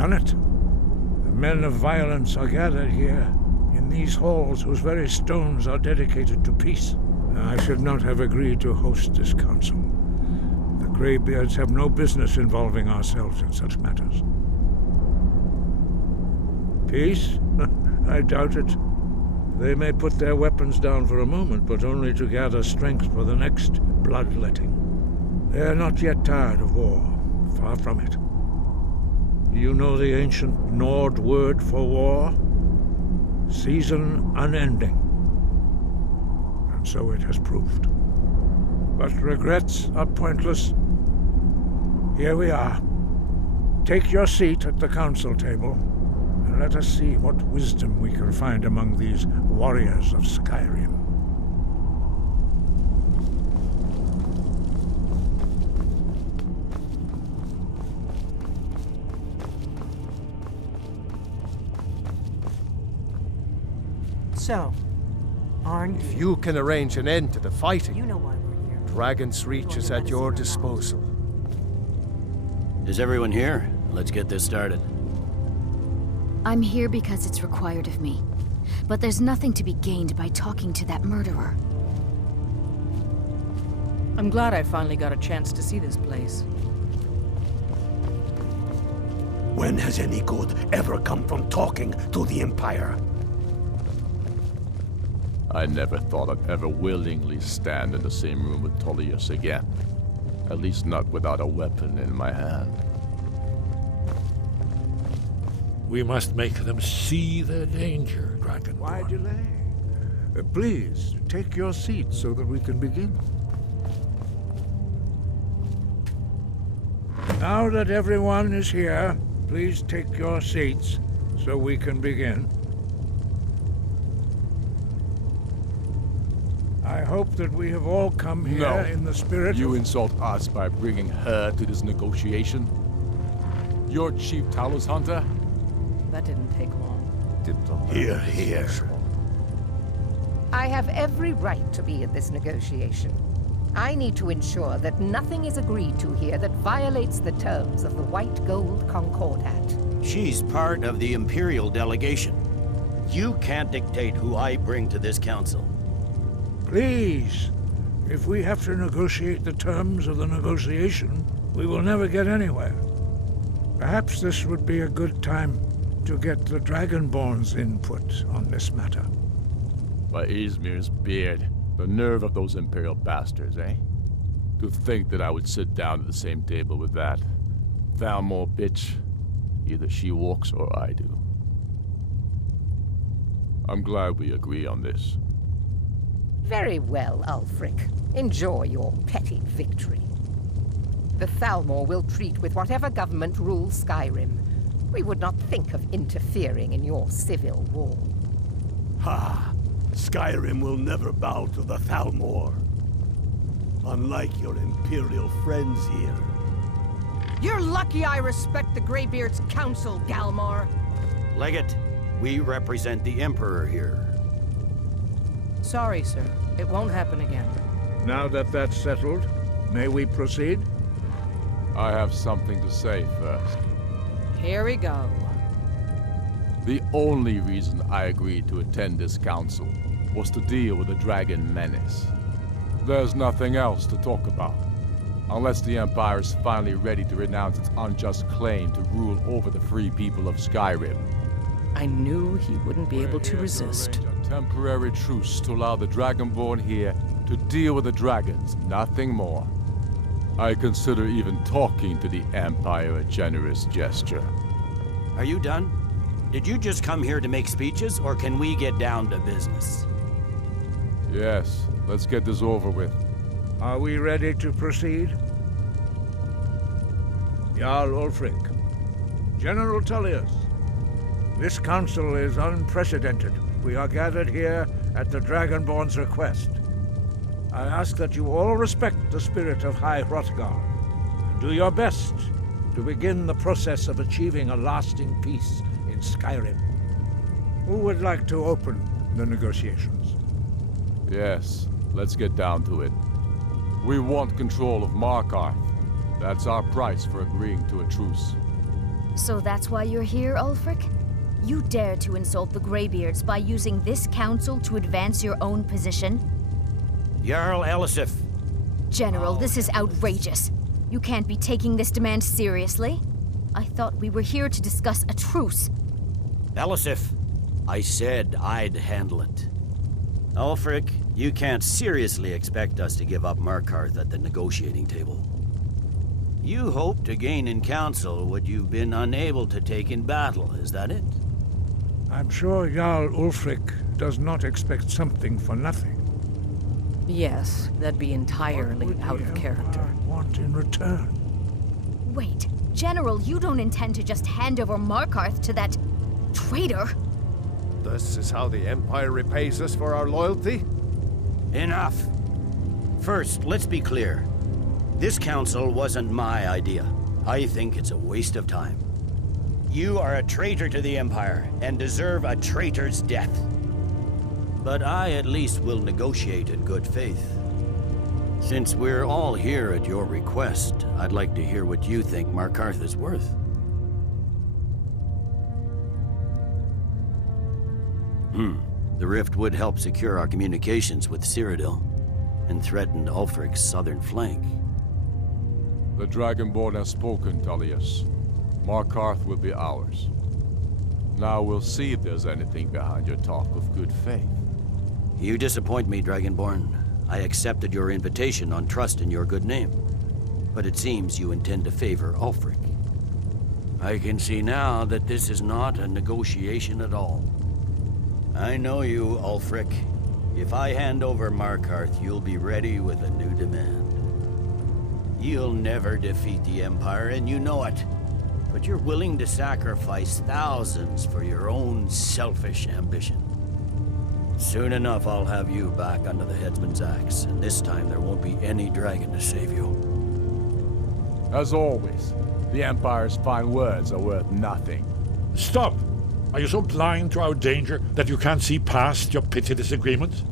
done it. The men of violence are gathered here, in these halls whose very stones are dedicated to peace. I should not have agreed to host this council. The Greybeards have no business involving ourselves in such matters. Peace? I doubt it. They may put their weapons down for a moment, but only to gather strength for the next bloodletting. They are not yet tired of war. Far from it. You know the ancient Nord word for war? Season unending. And so it has proved. But regrets are pointless. Here we are. Take your seat at the council table, and let us see what wisdom we can find among these warriors of Skyrim. So, aren't If you can arrange an end to the fighting, you know why we're here? Dragon's Reach is at your disposal. Is everyone here? Let's get this started. I'm here because it's required of me. But there's nothing to be gained by talking to that murderer. I'm glad I finally got a chance to see this place. When has any good ever come from talking to the Empire? I never thought I'd ever willingly stand in the same room with Tullius again. At least not without a weapon in my hand. We must make them see their danger, Dragonborn. Why delay? Please, take your seat so that we can begin. Now that everyone is here, please take your seats so we can begin. I hope that we have all come here in the spirit You of... insult us by bringing her to this negotiation? You're Chief Talos Hunter? That didn't take long. Hear, hear. I have every right to be at this negotiation. I need to ensure that nothing is agreed to here that violates the terms of the White Gold Concordat. She's part of the Imperial delegation. You can't dictate who I bring to this council. Please, if we have to negotiate the terms of the negotiation, we will never get anywhere. Perhaps this would be a good time to get the Dragonborn's input on this matter. By Izmir's beard, the nerve of those Imperial bastards, eh? To think that I would sit down at the same table with that Thalmor bitch. Either she walks or I do. I'm glad we agree on this. Very well, Ulfric. Enjoy your petty victory. The Thalmor will treat with whatever government rules Skyrim. We would not think of interfering in your civil war. Ha! Skyrim will never bow to the Thalmor. Unlike your Imperial friends here. You're lucky I respect the Greybeard's counsel, Galmar. Legate, we represent the Emperor here. Sorry, sir. It won't happen again. Now that that's settled, may we proceed? I have something to say first. Here we go. The only reason I agreed to attend this council was to deal with the dragon menace. There's nothing else to talk about, unless the Empire is finally ready to renounce its unjust claim to rule over the free people of Skyrim. I knew he wouldn't be able to resist. A temporary truce to allow the Dragonborn here to deal with the dragons, nothing more. I consider even talking to the Empire a generous gesture. Are you done? Did you just come here to make speeches, or can we get down to business? Yes, let's get this over with. Are we ready to proceed? Jarl Ulfric, General Tullius, this council is unprecedented. We are gathered here at the Dragonborn's request. I ask that you all respect the spirit of High Hrothgar, and do your best to begin the process of achieving a lasting peace in Skyrim. Who would like to open the negotiations? Yes, let's get down to it. We want control of Markarth. That's our price for agreeing to a truce. So that's why you're here, Ulfric? You dare to insult the Greybeards by using this council to advance your own position? Jarl Elisif. General, this is outrageous. You can't be taking this demand seriously. I thought we were here to discuss a truce. Elisif, I said I'd handle it. Ulfric, you can't seriously expect us to give up Markarth at the negotiating table. You hoped to gain in council what you've been unable to take in battle, is that it? I'm sure Jarl Ulfric does not expect something for nothing. Yes, that'd be entirely What would out the of character. Empire want in return? Wait, General, you don't intend to just hand over Markarth to that traitor? This is how the Empire repays us for our loyalty? Enough. First, let's be clear. This council wasn't my idea. I think it's a waste of time. You are a traitor to the Empire and deserve a traitor's death. But I at least will negotiate in good faith. Since we're all here at your request, I'd like to hear what you think Markarth is worth. The rift would help secure our communications with Cyrodiil and threatened Ulfric's southern flank. The Dragonborn has spoken, Tullius. Markarth will be ours. Now we'll see if there's anything behind your talk of good faith. You disappoint me, Dragonborn. I accepted your invitation on trust in your good name. But it seems you intend to favor Ulfric. I can see now that this is not a negotiation at all. I know you, Ulfric. If I hand over Markarth, you'll be ready with a new demand. You'll never defeat the Empire, and you know it. But you're willing to sacrifice thousands for your own selfish ambition. Soon enough, I'll have you back under the headsman's axe, and this time there won't be any dragon to save you. As always, the Empire's fine words are worth nothing. Stop! Are you so blind to our danger that you can't see past your petty disagreements?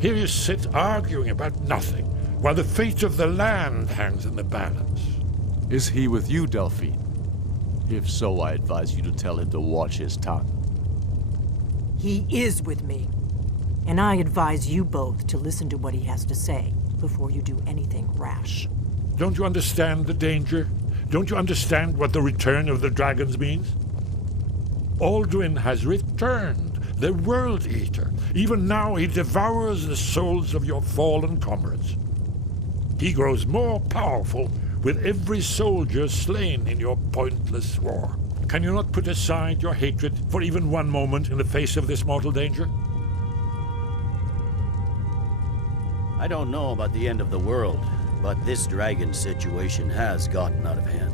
Here you sit arguing about nothing, while the fate of the land hangs in the balance. Is he with you, Delphine? If so, I advise you to tell him to watch his tongue. He is with me. And I advise you both to listen to what he has to say before you do anything rash. Don't you understand the danger? Don't you understand what the return of the dragons means? Alduin has returned, the World Eater. Even now he devours the souls of your fallen comrades. He grows more powerful with every soldier slain in your pointless war. Can you not put aside your hatred for even one moment in the face of this mortal danger? I don't know about the end of the world, but this dragon situation has gotten out of hand.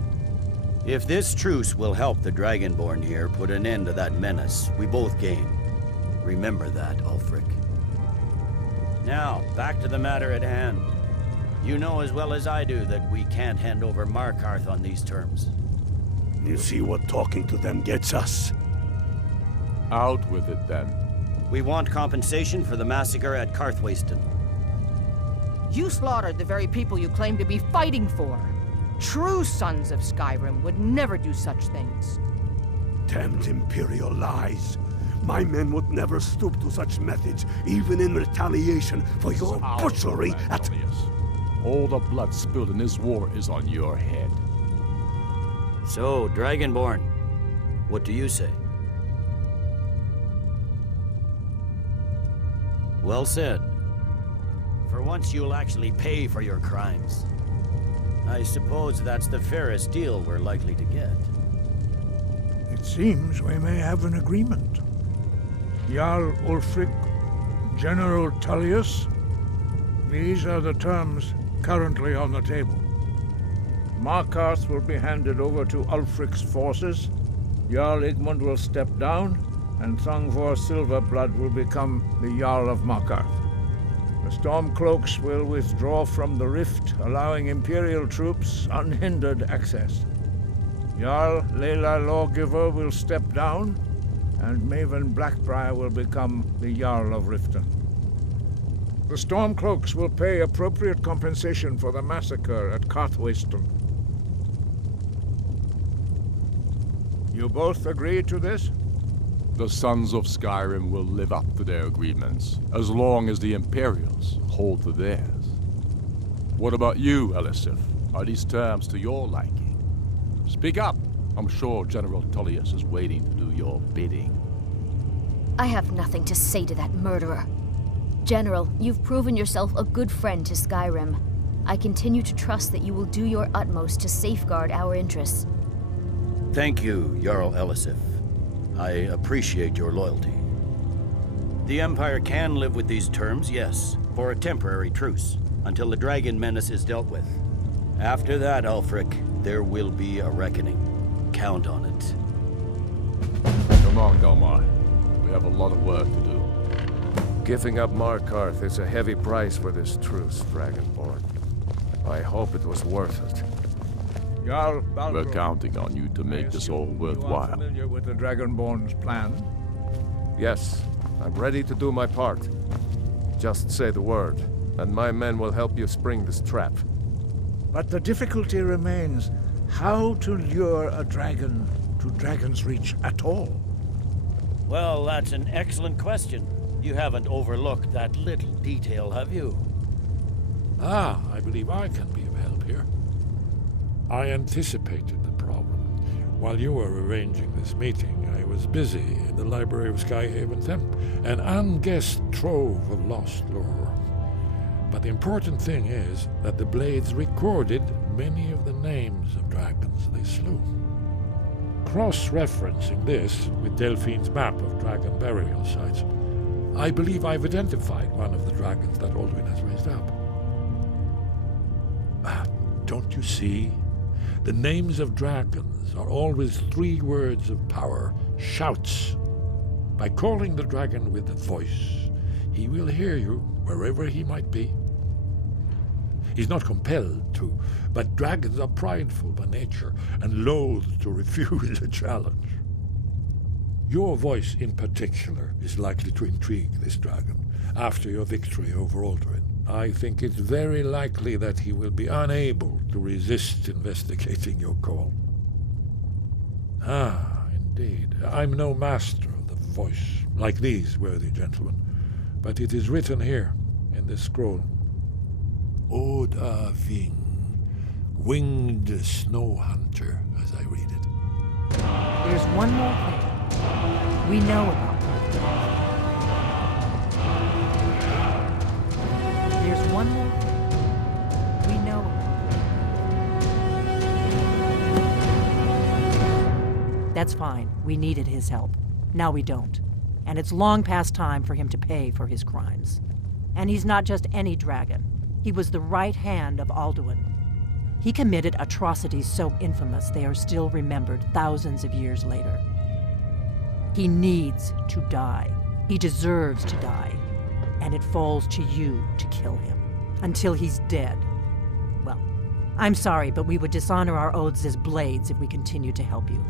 If this truce will help the Dragonborn here put an end to that menace, we both gain. Remember that, Ulfric. Now, back to the matter at hand. You know as well as I do that we can't hand over Markarth on these terms. You see what talking to them gets us? Out with it, then. We want compensation for the massacre at Karthwasten. You slaughtered the very people you claim to be fighting for. True sons of Skyrim would never do such things. Damned Imperial lies. My men would never stoop to such methods, even in retaliation for your butchery at... Tullius. All the blood spilled in this war is on your head. So, Dragonborn, what do you say? Well said. For once you'll actually pay for your crimes. I suppose that's the fairest deal we're likely to get. It seems we may have an agreement. Jarl Ulfric, General Tullius, these are the terms currently on the table. Markarth will be handed over to Ulfric's forces, Jarl Igmund will step down, and Thongvor Silverblood will become the Jarl of Markarth. The Stormcloaks will withdraw from the rift, allowing Imperial troops unhindered access. Jarl Leila Lawgiver will step down, and Maven Blackbriar will become the Jarl of Riften. The Stormcloaks will pay appropriate compensation for the massacre at Karthwasten. You both agree to this? The Sons of Skyrim will live up to their agreements, as long as the Imperials hold to theirs. What about you, Elisif? Are these terms to your liking? Speak up! I'm sure General Tullius is waiting to do your bidding. I have nothing to say to that murderer. General, you've proven yourself a good friend to Skyrim. I continue to trust that you will do your utmost to safeguard our interests. Thank you, Jarl Elisif. I appreciate your loyalty. The Empire can live with these terms, yes, for a temporary truce, until the dragon menace is dealt with. After that, Ulfric, there will be a reckoning. Count on it. Come on, Galmar. We have a lot of work to do. Giving up Markarth is a heavy price for this truce, Dragonborn. I hope it was worth it. Jarl Balgruuf, We're counting on you to make this all You are worthwhile. familiar with the Dragonborn's plan? Yes, I'm ready to do my part. Just say the word, and my men will help you spring this trap. But the difficulty remains how to lure a dragon to Dragon's Reach at all. Well, that's an excellent question. You haven't overlooked that little detail, have you? Ah, I believe I can be of help here. I anticipated the problem. While you were arranging this meeting, I was busy in the library of Skyhaven Temp, an unguessed trove of lost lore. But the important thing is that the Blades recorded many of the names of dragons they slew. Cross-referencing this with Delphine's map of dragon burial sites, I believe I've identified one of the dragons that Alduin has raised up. Don't you see? The names of dragons are always 3 words of power, shouts. By calling the dragon with a voice, he will hear you wherever he might be. He's not compelled to, but dragons are prideful by nature and loath to refuse a challenge. Your voice in particular is likely to intrigue this dragon after your victory over Alduin. I think it's very likely that he will be unable to resist investigating your call. Ah, indeed. I'm no master of the voice, like these worthy gentlemen, but it is written here in this scroll. Oda Ving, winged snow hunter, as I read it. There's one more thing. We know about Markarth. There's one more thing. We know about Markarth. That's fine. We needed his help. Now we don't. And it's long past time for him to pay for his crimes. And he's not just any dragon. He was the right hand of Alduin. He committed atrocities so infamous they are still remembered thousands of years later. He needs to die. He deserves to die. And it falls to you to kill him. Until he's dead. Well, I'm sorry, but we would dishonor our oaths as Blades if we continue to help you.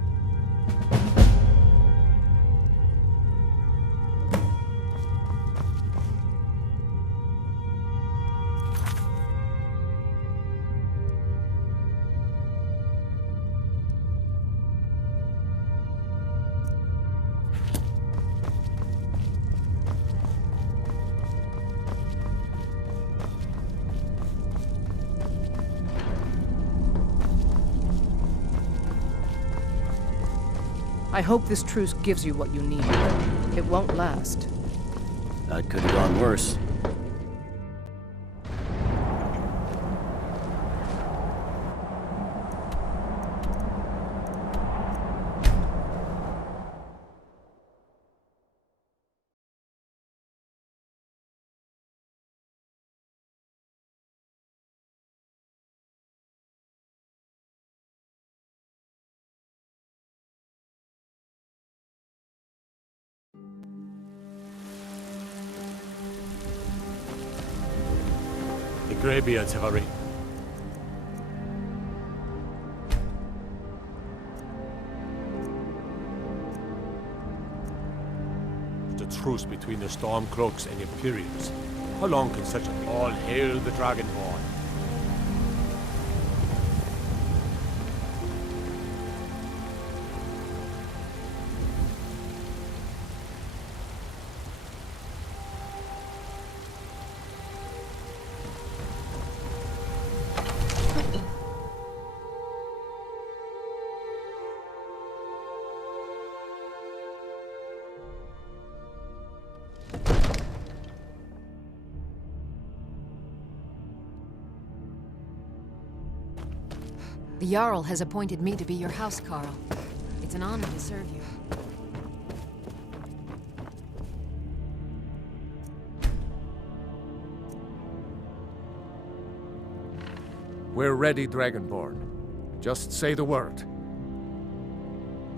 I hope this truce gives you what you need. It won't last. That could have gone worse. The Greybeards have already... The truce between the Stormcloaks and Imperials. How long can such a... All hail the Dragonborn. The Jarl has appointed me to be your housecarl. It's an honor to serve you. We're ready, Dragonborn. Just say the word.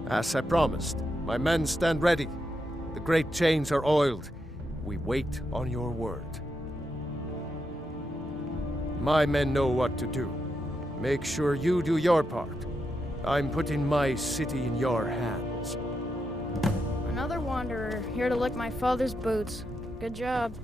As I promised, my men stand ready. The great chains are oiled. We wait on your word. My men know what to do. Make sure you do your part. I'm putting my city in your hands. Another wanderer, here to lick my father's boots. Good job.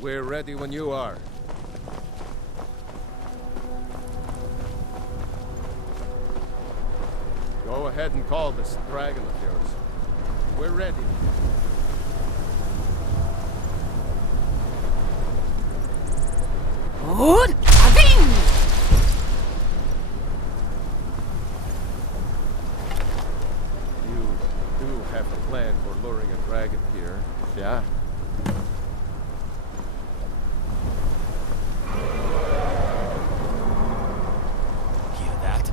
We're ready when you are. Go ahead and call this dragon of yours. We're ready. Good! Aving! You do have a plan for luring a dragon here, yeah? Hear that?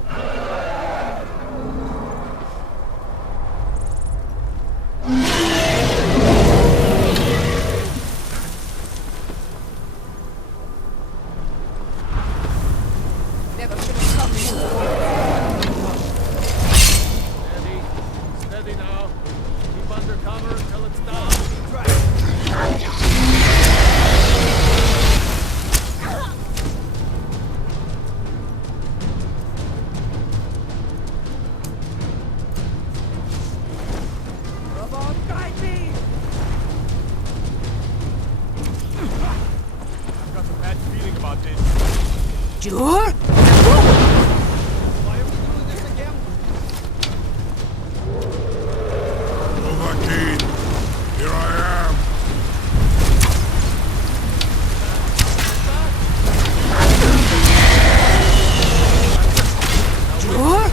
Never should have come Steady. Steady now. Keep under cover until it's done. Come on, guide me! I've got a bad feeling about this. Sure? Why are we doing this again? Overkeen, here I am. Sure?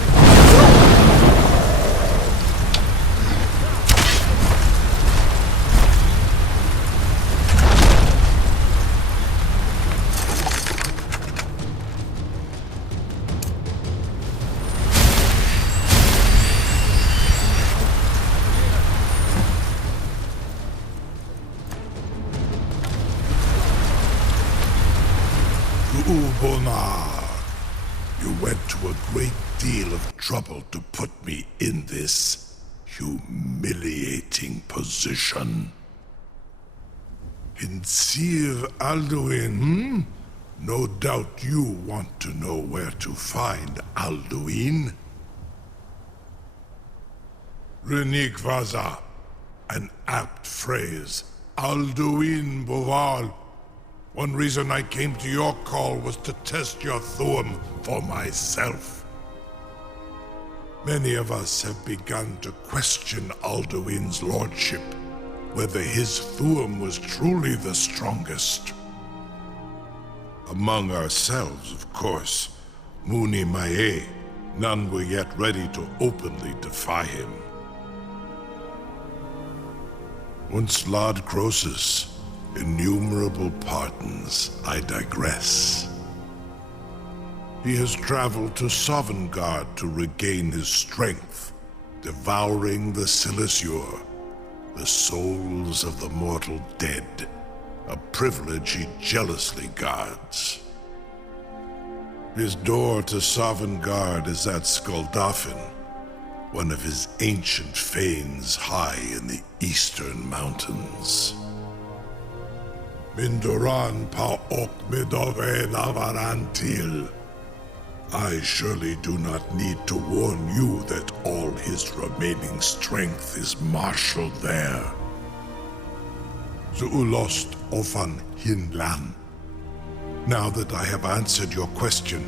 Ubonar, you went to a great deal of trouble to put me in this humiliating position. In Sir Alduin, No doubt you want to know where to find Alduin. Renigvaza, an apt phrase. Alduin Boval. One reason I came to your call was to test your Thuum for myself. Many of us have begun to question Alduin's lordship, whether his Thuum was truly the strongest. Among ourselves, of course, Muni Mae, none were yet ready to openly defy him. Once Lord Croesus, innumerable pardons, I digress. He has traveled to Sovngarde to regain his strength, devouring the Silesure, the souls of the mortal dead, a privilege he jealously guards. His door to Sovngarde is at Skuldafn, one of his ancient fanes high in the eastern mountains. Mindoran pa ok midove navarantil. I surely do not need to warn you that all his remaining strength is marshaled there. Zuulost Ofan Hinlan. Now that I have answered your question,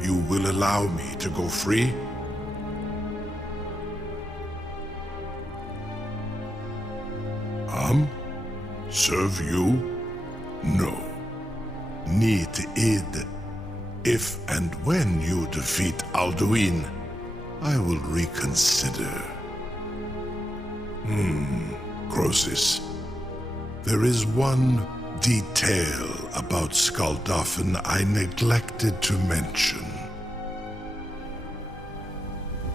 you will allow me to go free? Serve you? No. Need id. If and when you defeat Alduin, I will reconsider. Croesus. There is one detail about Skaldafn I neglected to mention.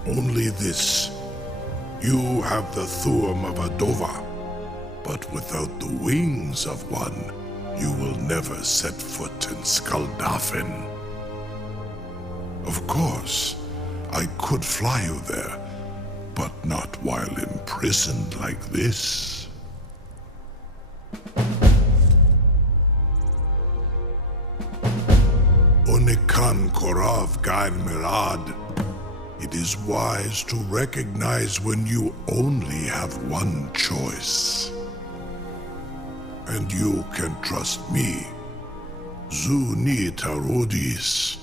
Only this. You have the Thuum of Adova, but without the wings of one, you will never set foot in Skaldafn. Of course, I could fly you there, but not while imprisoned like this. Onikan Korav Gain Mirad. It is wise to recognize when you only have one choice. And you can trust me. Zuni Tarudis.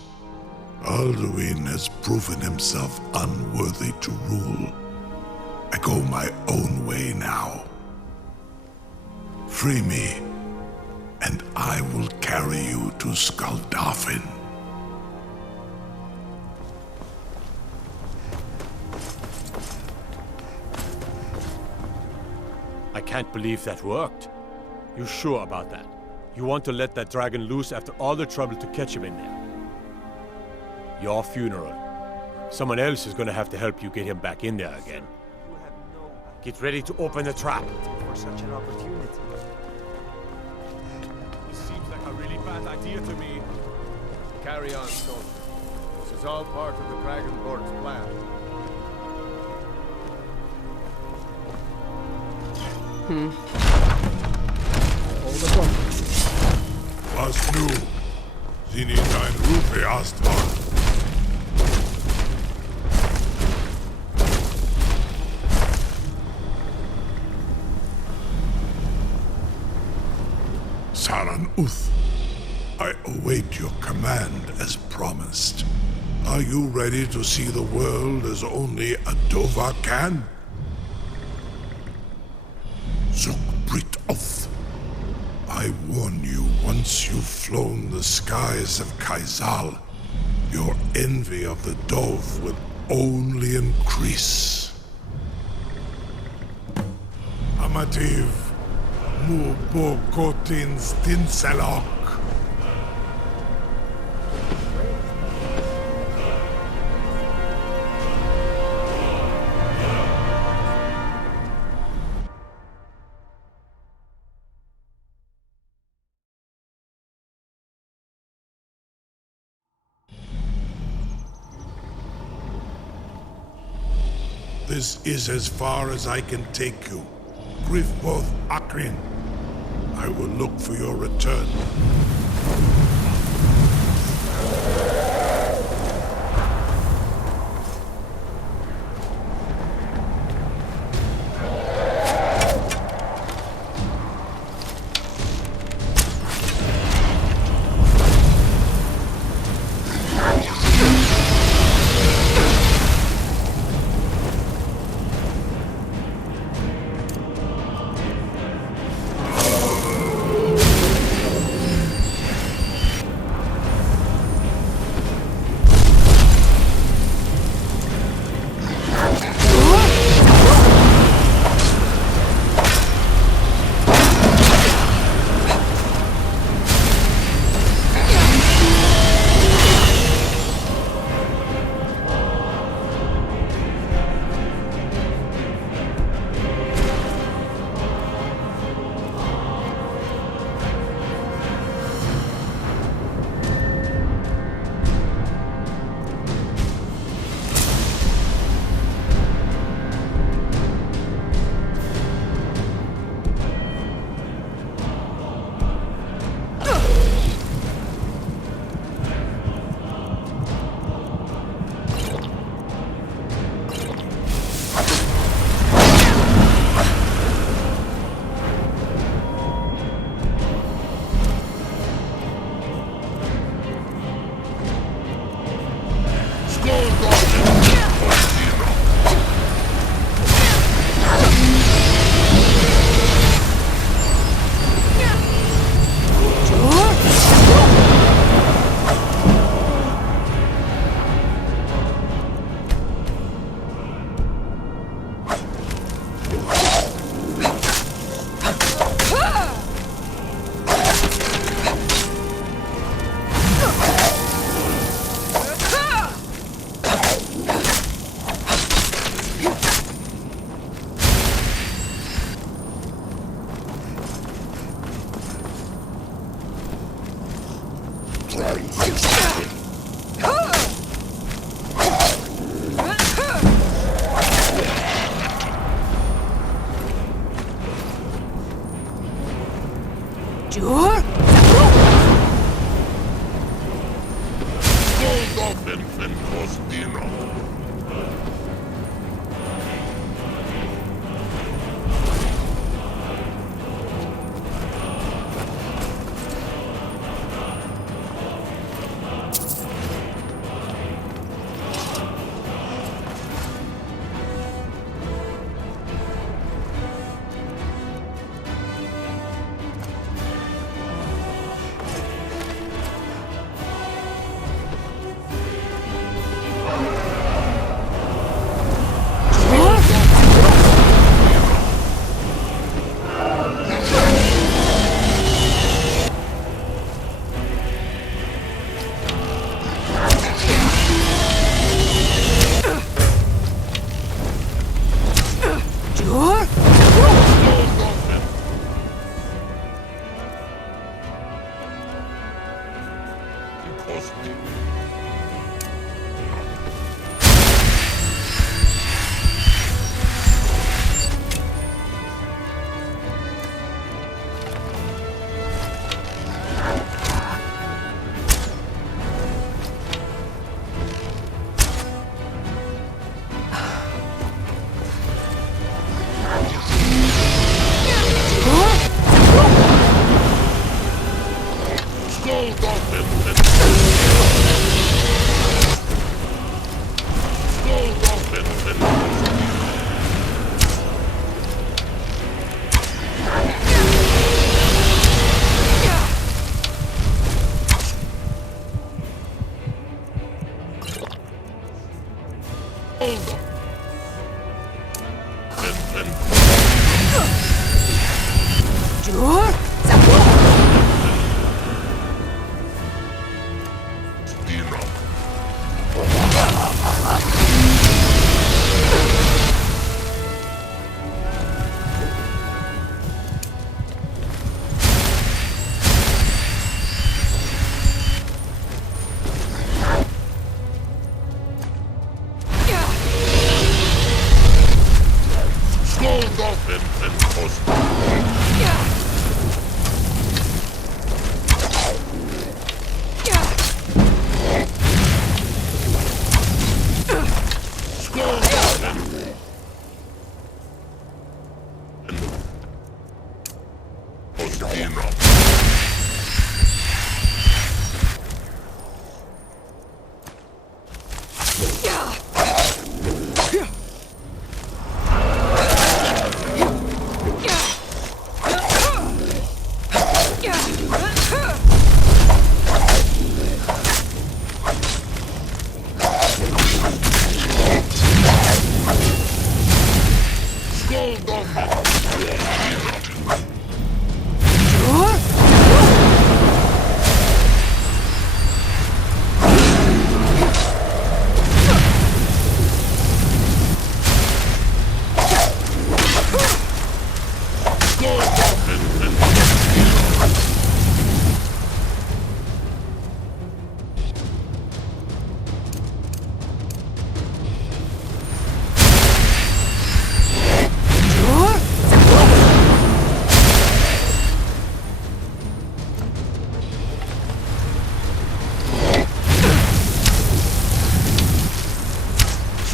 Alduin has proven himself unworthy to rule. I go my own way now. Free me, and I will carry you to Skaldafn. I can't believe that worked. You sure about that? You want to let that dragon loose after all the trouble to catch him in there? Your funeral. Someone else is gonna have to help you get him back in there again. Get ready to open the trap. For such an opportunity. This seems like a really bad idea to me. Carry on, soldier. This is all part of the Dragonborn's plan. Was nu? Sie nicht ein Rufe Astman. Saran Uth, I await your command as promised. Are you ready to see the world as only Adova can? Zukbrit Oth. I warn you, once you've flown the skies of Kaizal, your envy of the Dove will only increase. Amativ, mu bokotin stinselok. This is as far as I can take you. Grifboth Akrin. I will look for your return.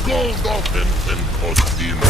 Gold off and costume.